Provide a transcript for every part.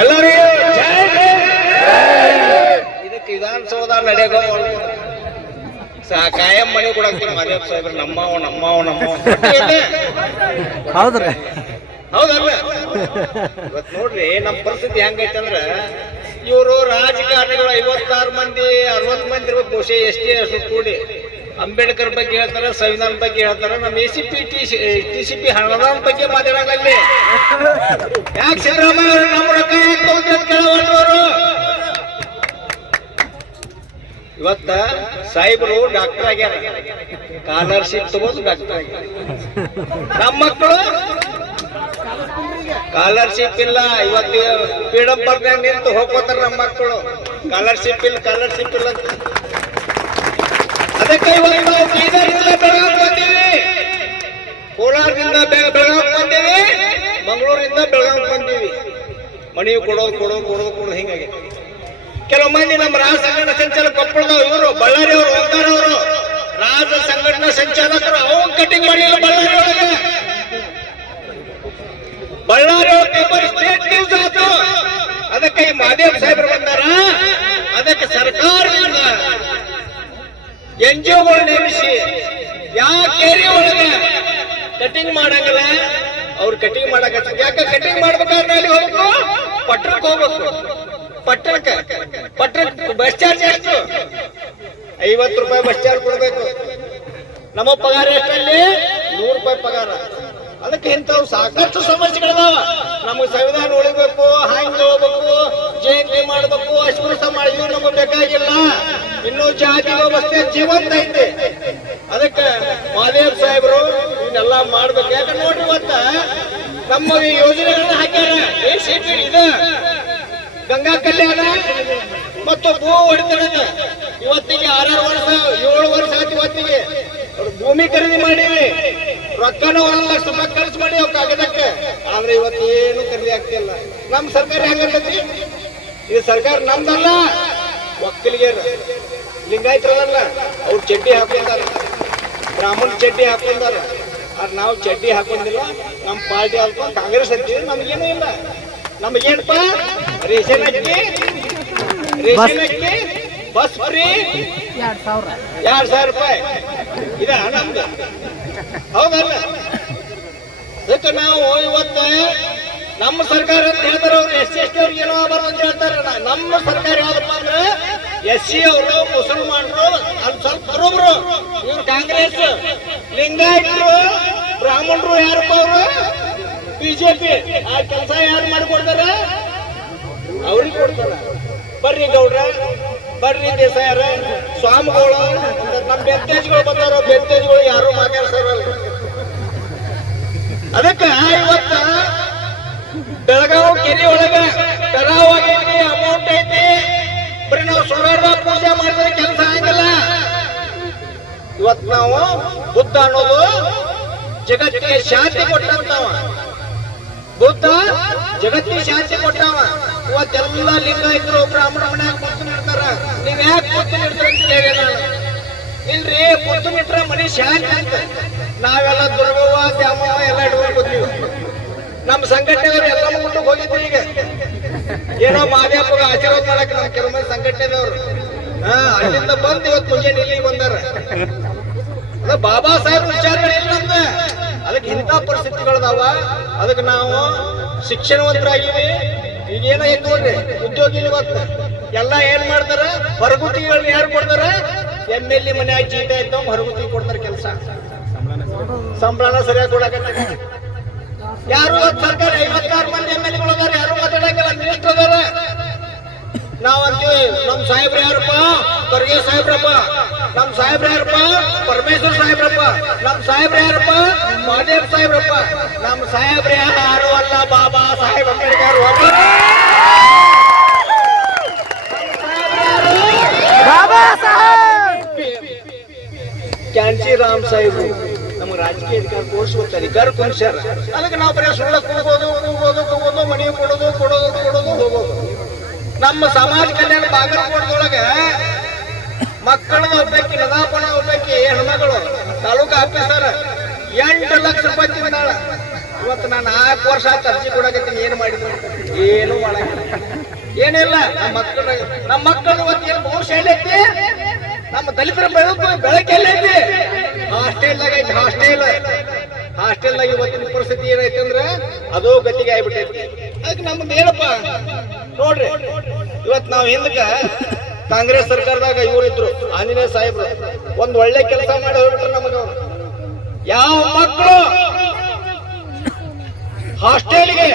ಎಲ್ಲರಿಗೂ. ಇದಕ್ಕೆ ವಿಧಾನಸೌಧ ನಡೆಯೋ ಕಾಯಂ ಮನೆ ಕೊಡಂತೀರಿ ಮಾದೇವ್ ಸಾಹೇಬ್ರ? ನಮ್ಮವ ನಮ್ಮವ ನಮ್ಮ ಹೌದ್ರಿ. ಹೌದಲ್ಲ ಇವತ್ ನೋಡ್ರಿ ನಮ್ ಪರಿಸ್ಥಿತಿ ಹೆಂಗೈತೆ ಅಂದ್ರ ಇವರು ರಾಜಕಾರಣಿಗಳು ಐವತ್ತಾರು ಮಂದಿ ಅರವತ್ ಮಂದಿ ಇರ್ಬೇಕು. ಬಹುಶಃ ಎಷ್ಟೇ ಅಷ್ಟು ಕೂಡಿ. ಅಂಬೇಡ್ಕರ್ ಬಗ್ಗೆ ಹೇಳ್ತಾರ ಸಂವಿಧಾನ ಬಗ್ಗೆ ಹೇಳ್ತಾರ, ನಮ್ಮ A C P T T C P ಹಣದಾನ ಬಗ್ಗೆ ಮಾತಾಡಂಗಲ್ಲಿ. ಯಾಕೆ ಸಿದ್ದರಾಮಯ್ಯ ನಮ್ಮ ರೊಕ್ಕ ಕೇಳವರು ಇವತ್ತ ಸಾಹೇಬರು ಡಾಕ್ಟರ್ ಆಗ್ಯಾರ. ಸ್ಕಾಲರ್ಶಿಪ್ ತಗೊಂಡು ಡಾಕ್ಟರ್ ಆಗ್ಯಾರ. ನಮ್ಮ ಮಕ್ಕಳು ಸ್ಕಾಲರ್ಶಿಪ್ ಇಲ್ಲ, ಇವತ್ತು ಫ್ರೀಡಮ್ ಬರ್ದಾಗ ನಿಂತು ಹೋಗ್ಕೋತಾರ ನಮ್ಮ ಮಕ್ಕಳು ಸ್ಕಾಲರ್ಶಿಪ್ ಇಲ್ಲ ಸ್ಕಾಲರ್ಶಿಪ್ ಇಲ್ಲ ಕೋಲಾರದಿಂದ ಬೆಳಗಾವಿ ಬಂದೀವಿ. ಮಂಗಳೂರಿಂದ ಬೆಳಗಾವಿ ಬಂದೀವಿ. ಮಣಿ ಕೊಡೋದು ಕೊಡೋದು ಕೊಡೋದು ಕೊಡೋದು ಹಿಂಗಾಗಿ. ಕೆಲವು ಮಂದಿ ನಮ್ಮ ರಾಜ ಸಂಘಟನಾ ಸಂಚಾಲಕ ಕೊಪ್ಪಳದವ್ರು ಇವರು ಬಳ್ಳಾರಿ ಅವರು ಓಂಕಾರ ಅವರು ರಾಜ ಸಂಘಟನಾ ಸಂಚಾಲಕರು ಅವ್ನು ಕಟಿಂಗ್ ಮಾಡಿಲ್ಲ ಬಳ್ಳಾರಿ ಒಳಗೆ ಬಳ್ಳಾರಿ ಪೇಪರ್ ಸ್ಟೇಟ್ ನ್ಯೂಸ್ ಆಯ್ತು. ಅದಕ್ಕೆ ಈ ಮಾದೇವ್ ಸಾಹೇಬ್ರು ಬಂದಾರ. ಅದಕ್ಕೆ ಸರ್ಕಾರದಿಂದ ಎನ್ ಜಿ ಒಗಳು ನೇಮಿಸಿ. ಯಾವ ಕೇರಿ ಒಳಗೆ ಕಟಿಂಗ್ ಮಾಡಂಗಿಲ್ಲ. ಅವ್ರು ಕಟಿಂಗ್ ಮಾಡಕ ಯಾಕೆ ಕಟಿಂಗ್ ಮಾಡ್ಬೇಕಾದ್ರೆ ಅಲ್ಲಿ ಹೋಗ್ಬೇಕು? ಪಟ್ಟಣಕ್ಕೆ ಹೋಗ್ಬೇಕು. ಪಟ್ಟಣಕ್ಕೆ. ಪಟ್ಟಣಕ್ಕೆ ಬಸ್ ಚಾರ್ಜ್ ಎಷ್ಟು? ಐವತ್ತು ರೂಪಾಯಿ ಬಸ್ ಚಾರ್ಜ್ ಕೊಡ್ಬೇಕು. ನಮ್ಮ ಪಗಾರ ಎಷ್ಟಲ್ಲಿ ನೂರು ರೂಪಾಯಿ ಪಗಾರ. ಅದಕ್ಕೆ ಇಂಥವು ಸಾಕಷ್ಟು ಸಮಸ್ಯೆಗಳಿದಾವ. ನಮಗೆ ಸಂವಿಧಾನ ಉಳಿಬೇಕು ಹ್ಯಾಂಗ್ ಹೋಗ್ಬೇಕು ಜಯಂತಿ ಮಾಡಬೇಕು, ಅಸ್ಪೃಶ್ಯ ಮಾಡಿದ್ವಿ ನಮಗೆ ಬೇಕಾಗಿಲ್ಲ. ಇನ್ನು ಜಾತಿ ವ್ಯವಸ್ಥೆ ಜೀವಂತ ಐತೆ. ಅದಕ್ಕೆ ಮಾದೇವ್ ಸಾಹೇಬರು ಇದನ್ನೆಲ್ಲ ಮಾಡ್ಬೇಕು. ಯಾಕಂದ್ರೆ ನೋಡ್ರಿ ಇವತ್ತ ನಮ್ಮ ಈ ಯೋಜನೆಗಳನ್ನ ಹಾಕ್ಯಾರ. ಇದು. ಗಂಗಾ ಕಲ್ಯಾಣ ಮತ್ತು ಭೂ ಹೊಡೆತನ ಇವತ್ತಿಗೆ ಆರಾರು ವರ್ಷ, ಏಳು ವರ್ಷ ಆಯ್ತು ಇವತ್ತಿಗೆ. ಭೂಮಿ ಖರೀದಿ ಮಾಡೀವಿ ರೊಕ್ಕನ ಒಂದ್ ಲಕ್ಷ ರೂಪಾಯಿ ಖರ್ಚು ಮಾಡಿ ಅವ್ ಕಾಗದಕ್ಕೆ ಆದ್ರೆ ಇವತ್ತು ಏನು ಖರೀದಿ ಆಗ್ತಿಲ್ಲ ನಮ್ ಸರ್ಕಾರ ಹೆಂಗೈತಿ ಇದು ಸರ್ಕಾರ ನಮ್ದಲ್ಲ ಒಕ್ಕಲಿಗೆ ಲಿಂಗಾಯತರಲ್ಲ ಅವ್ರು ಚಡ್ಡಿ ಹಾಕೊಂಡಾರ ಬ್ರಾಹ್ಮಣ ಚಡ್ಡಿ ಹಾಕೊಂಡಾರ ಆದ್ರೆ ನಾವು ಚಡ್ಡಿ ಹಾಕೊಂಡಿಲ್ಲ ನಮ್ಮ ಪಾರ್ಟಿ ಅಲ್ಪ ಕಾಂಗ್ರೆಸ್ ಅಂತೀವಿ ನಮ್ಗೇನು ಇಲ್ಲ. ನಮ್ಗೇನಪ್ಪ? ರೇಷನ್ ಅಕ್ಕಿ. ರೇಷನ್ ಅಕ್ಕಿ. Bus free. ಎರಡ್ ಸಾವಿರ. ಎರಡ್ ಸಾವಿರ ರೂಪಾಯಿ. ಇದ ನಮ್ದು. ಹೌದಲ್ಲ? ಅದಕ್ಕೆ ನಾವು ಇವತ್ತು ನಮ್ಮ ಸರ್ಕಾರ ಅಂತ ಹೇಳ್ತಾರ ಅವ್ರು. ಎಸ್ ಸಿ, ಎಸ್ ಅವ್ರಿಗೆ ಏನೋ ಬರೋದು ಅಂತ ಹೇಳ್ತಾರಲ್ಲ ನಮ್ಮ ಸರ್ಕಾರ ಯಾವ್ದಪ್ಪ ಅಂದ್ರೆ ಎಸ್ ಸಿ ಅವರು ಮುಸಲ್ಮಾನರು ಅಲ್ಲಿ ಸ್ವಲ್ಪ ಬರೋಬ್ರು. ಇವ್ರು ಕಾಂಗ್ರೆಸ್, ಲಿಂಗಾಯತರು, ಬ್ರಾಹ್ಮಣರು ಯಾರಪ್ಪ ಅವರು? ಬಿಜೆಪಿ. ಆ ಕೆಲಸ ಯಾರು ಮಾಡಿಕೊಡ್ತಾರ? ಅವ್ರಿಗೆ ಕೊಡ್ತಾರ. ಬರ್ರಿ ಗೌಡ್ರ, ಬರ್ರಿ ದೇಸಾಯರ, ಸ್ವಾಮಿಗಳು. ನಮ್ಮ ಬೆತ್ತೇಜ್ಗಳು ಬಂದಾರ ಬೆತ್ತೇಜ್ಗಳು ಯಾರು ಮಾತಾಡ್ಸಾರಲ್ಲ ಅದಕ್ಕ ಇವತ್ತ ಬೆಳಗಾವ್ ಕೆರೆ ಒಳಗ ಕರಾವ್ ಅಮೌಂಟ್ ಐತಿ, ಬರೀ ನಾವು ಸೋಲಾರ್ದಾಗ ಪೂಜೆ ಮಾಡಿದ್ರೆ ಕೆಲಸ ಆಗಿಲ್ಲ. ಇವತ್ ನಾವು ಬುದ್ಧ ಅನ್ನೋದು ಜಗತ್ತಿಗೆ ಶಾಂತಿ ಕೊಟ್ಟಂತವ. ಬುದ್ಧ ಜಗತ್ತಿಗೆ ಶಾಂತಿ ಕೊಟ್ಟವ. ಇವತ್ತೆಲ್ಲ ಲಿಂಗಾಯತರು ಬ್ರಾಹ್ಮಣ ಮನ್ಯಾಗ ಕೂತ್ಕೊಂಡಿರ್ತಾರ ನೀವ್ ಯಾಕೆ ಕೂತು ಇರ್ತೀರ ಅಂತ ಕೇಳಿ ನಾನು. ಇಲ್ರಿ ಕೂತು ಇಟ್ರ ಮನೆ ಶಾಂತಿ ಅಂತ. ನಾವೆಲ್ಲ ದುರ್ಗವ್ವ ದ್ಯಾಮವ್ವ ಎಲ್ಲ ಇಟ್ಕೊಂಡು ಕೂತೀವಿ. ನಮ್ಮ ಸಂಘಟನೆದವ್ರು ಎಲ್ಲ ಮುಟ್ಟಕ್ಕೆ ಹೋಗಿದ್ವಿ ಈಗ. ಏನೋ ಮಾದೇವಪ್ಪಗ ಆಶೀರ್ವಾದ ಮಾಡಕ್ ನಮ್ಮ ಕೆಲವು ಮಂದಿ ಅಲ್ಲಿಂದ ಬಂದು ಇವತ್ತು ಮುಂಜಾನೆ ಇಲ್ಲಿಗೆ ಬಂದಾರ. ಬಾಬಾ ಸಾಹೇಬ್ ವಿಚಾರಗಳು ಇಲ್ಲ ನಮ್ದ. ಅದಕ್ಕೆ ಇಂಥ ಪರಿಸ್ಥಿತಿಗಳದಾವ. ಅದಕ್ಕೆ ನಾವು ಶಿಕ್ಷಣವಂತರಾಗಿವಿ ಈಗ ಏನಾಯ್ತು ನೋಡ್ರಿ ಉದ್ಯೋಗ ಇವತ್ತು. ಎಲ್ಲ ಏನ್ ಮಾಡ್ತಾರ? ಹೊರಗುತ್ತಿಗಳನ್ನ ಯಾರು ಕೊಡ್ತಾರ? ಎಂ ಎಲ್ ಎ ಮನ್ಯಾಗ ಜೀತ ಇದ್ದವ್ ಹೊರಗುತ್ತಿಗೆ ಕೊಡ್ತಾರ ಕೆಲಸ. ಸಂಬಳನ ಸರಿಯಾಗಿ ಕೊಡಕತ್ತ ಯಾರು ಇವತ್ತು ಸರ್ಕಾರ ಐವತ್ತಾರು ಮಂದಿ ಎಂ ಎಲ್ ಎಗಳು ಅದಾರ ಯಾರು ಮಾತಾಡಂಗಿಲ್ಲ ಮಿನಿಸ್ಟರ್ ಅದಾರ ನಾವ್ ಅಂತೀವಿ ನಮ್ ಸಾಹೇಬ್ರ ಯಾರಪ್ಪ ಖರ್ಗೆ ಸಾಹೇಬ್ರಪ್ಪ ನಮ್ ಸಾಹೇಬ್ರ ಯಾರಪ್ಪ ಪರಮೇಶ್ವರ್ ಸಾಹೇಬ್ರಪ್ಪ ನಮ್ ಸಾಹೇಬ್ರ ಯಾರಪ್ಪ ಮಹಾದೇವ್ ಸಾಹೇಬ್ರಪ್ಪ ನಮ್ ಸಾಹೇಬ್ರ ಯಾರು ಅಲ್ಲ ಬಾಬಾ ಸಾಹೇಬ್ ಅಂಬೇಡ್ಕರ್ ಒಬ್ಬರೇ. ಬಾಬಾ ಸಾಹೇಬ್ ಕ್ಯಾನ್ಸಿ ರಾಮ್ ಸಾಹೇಬ್ ನಮ್ಗೆ ರಾಜಕೀಯ ಅಧಿಕಾರ ತೋರಿಸ್ಕೊಡ್ತಾರೆ ಅಧಿಕಾರ ಕುಂಸ್ಯಾರ ಅದಕ್ಕೆ ನಾವು ಬರೀ ಸುಳ್ಳು ಕೂಗೋದು ಕೂಗೋದು ಕೂಗೋದು ಮನೆ ಕೊಡೋದು ಕೊಡೋದು ಕೊಡೋದು ಹೋಗೋದು. ನಮ್ಮ ಸಮಾಜ ಕಲ್ಯಾಣ ಬಾಗಲಕೋಟದೊಳಗೆ ಮಕ್ಕಳು ಒಬ್ಬಾಕಿ ನದಾಪಣ ಒಬ್ಬಾಕಿ, ಹೆಣ್ಮಗಳು, ತಾಲೂಕು ಆಫೀಸರ್, ಎಂಟು ಲಕ್ಷ ರೂಪಾಯಿ ತಿಂದಾಳ. ಇವತ್ತು ನಾನು ನಾಲ್ಕು ವರ್ಷ ಅರ್ಜಿ ಕೊಡಕತ್ತೀನಿ, ಏನು ಮಾಡಿದ್ರು? ಏನು ಮಾಡಂಗಿಲ್ಲ ಏನಿಲ್ಲ, ನಮ್ಮ ಮಕ್ಕಳು ನಮ್ಮ ಮಕ್ಕಳು ಇವತ್ತು ಏನು ಎಲ್ಲೈತಿ ನಮ್ಮ ದಲಿತರ ಬೆಳಕು ಬೆಳಕು ಎಲ್ಲೈತಿ ಹಾಸ್ಟೆಲ್ದಾಗ ಐತಿ ಹಾಸ್ಟೆಲ್. ಹಾಸ್ಟೆಲ್ದಾಗ ಇವತ್ತಿನ ಪರಿಸ್ಥಿತಿ ಏನೈತಿ ಅಂದ್ರೆ ಅದು ಗತಿಗೆ ಆಗ್ಬಿಟ್ಟೈತಿ. ಅದಕ್ಕೆ ನಮ್ದು ಏನಪ್ಪ? ನೋಡ್ರಿ, ಇವತ್ತು ನಾವು ಹಿಂದಕ್ಕ ಕಾಂಗ್ರೆಸ್ ಸರ್ಕಾರದಾಗ ಇವರಿದ್ರು, ಆಂಜನೇಯ ಸಾಹೇಬ್ರು. ಒಂದ್ ಒಳ್ಳೆ ಕೆಲಸ ಮಾಡಿ ಹೋಗ್ಬಿಟ್ರು ನಮಗ ಯಾವ ಮಕ್ಕಳು ಹಾಸ್ಟೆಲ್ಗೆ?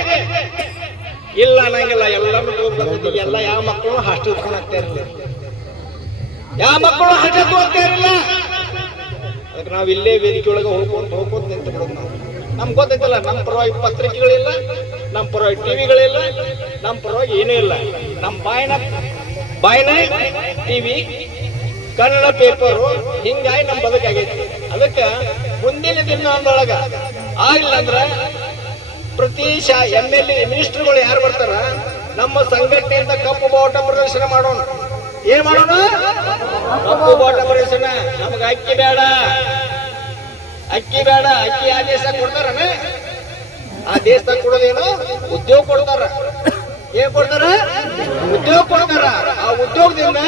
ಇಲ್ಲ, ಅನ್ನಂಗಿಲ್ಲ. ಎಲ್ಲ ಮಕ್ಕಳು ಎಲ್ಲ ಯಾವ ಮಕ್ಕಳು ಹಾಸ್ಟೆಲ್ ಆಗ್ತಾ ಯಾವ ಮಕ್ಕಳು ಹಾಸ್ಟೆಲ್ ಹೋಗ್ತಾ ಇರಲಿಲ್ಲ? ಅದಕ್ಕೆ ನಾವು ಇಲ್ಲೇ ವೇದಿಕೆ ಒಳಗೆ ಹೋಗ್ಕೊಂತ ಹೋಗ್ಕೊಂತ ನಿಂತು ಬಿಡೋದು ನಾವು. ನಮ್ಗೆ ಗೊತ್ತೈತಲ್ಲ ನಮ್ಮ ಪರವಾಗಿ ಪತ್ರಿಕೆಗಳಿಲ್ಲ ನಮ್ಮ ಪರವಾಗಿ ಟಿವಿಗಳಿಲ್ಲ ನಮ್ಮ ಪರವಾಗಿ ಏನೂ ಇಲ್ಲ. ನಮ್ಮ ಬಾಯಿನ ಬಾಯಿನ ಟಿವಿ, ಕನ್ನಡ ಪೇಪರು, ಹಿಂಗಾಗಿ ನಮ್ಮ ಬದುಕಾಗೈತಿ. ಅದಕ್ಕೆ ಮುಂದಿನ ದಿನದೊಳಗ ಆಗಿಲ್ಲ ಅಂದ್ರೆ ಪ್ರತಿ ಶಾ, ಎಂ ಎಲ್ ಎ, ಮಿನಿಸ್ಟರ್ಗಳು ಯಾರು ಬರ್ತಾರ, ನಮ್ಮ ಸಂಘಟನೆಯಿಂದ ಕಪ್ಪು ಬಾವುಟ ಪ್ರದರ್ಶನ ಮಾಡೋಣ. ಏನ್ ಮಾಡೋಣ ಕಪ್ಪು ಬಾಟ ಪ್ರದರ್ಶನ ನಮಗ ಅಕ್ಕಿ ಬೇಡ. ಅಕ್ಕಿ ಬೇಡ, ಅಕ್ಕಿ ಆ ದೇಶ ಕೊಡ್ತಾರ ಆ ದೇಶದಾಗ ಕೊಡೋದೇನು? ಉದ್ಯೋಗ ಕೊಡ್ತಾರ. ಏನ್ ಕೊಡ್ತಾರ? ಉದ್ಯೋಗ ಕೊಡ್ತಾರ. ಆ ಉದ್ಯೋಗದಿಂದ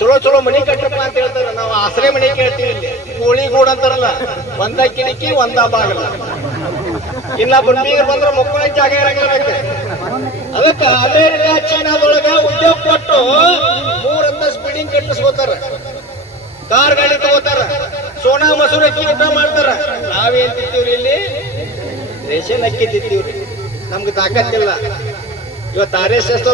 ಚಲೋ ಚಲೋ ಮನಿ ಕಟ್ಟಪ್ಪ ಅಂತ ಹೇಳ್ತಾರ. ನಾವು ಆಸರೆ ಮನೆ ಕೇಳ್ತೀವಿ ಇಲ್ಲಿ. ಕೋಳಿ ಗೂಡ್ ಅಂತಾರಲ್ಲ. ಒಂದ ಕಿಟಕಿ, ಒಂದ ಬಾಗಲ. ಇನ್ನ ಬೀಗರ್ ಬಂದ್ರೆ ಮಕ್ಕಳ ಜಾಗ ಇರಂಗಿಲ್ಲ ಅದಕ್ಕ ಅಮೇರಿಕಾ ಚೀನಾದೊಳಗ ಉದ್ಯೋಗ ಕೊಟ್ಟು ಮೂರ್ ಅಂತ ಬಿಲ್ಡಿಂಗ್ ಕಟ್ಟಿಸ್ಕೋತಾರ. ಕಾರ್ ಗಾಡಿ ತಗೋತಾರ. ಸೋನಾ ಮಸೂರ ಅಕ್ಕಿ ಊಟ ಮಾಡ್ತಾರ. ನಾವೇನ್ ತಿಂತೀವ್ರಿ ಇಲ್ಲಿ? ರೇಷನ್ ಅಕ್ಕಿ ತಿಂತೀವ್ರಿ. ನಮ್ಗೆ ತಾಕತ್ತಿಲ್ಲ. ಇವತ್ತು ಆರ್ ಎಸ್ ಎಸ್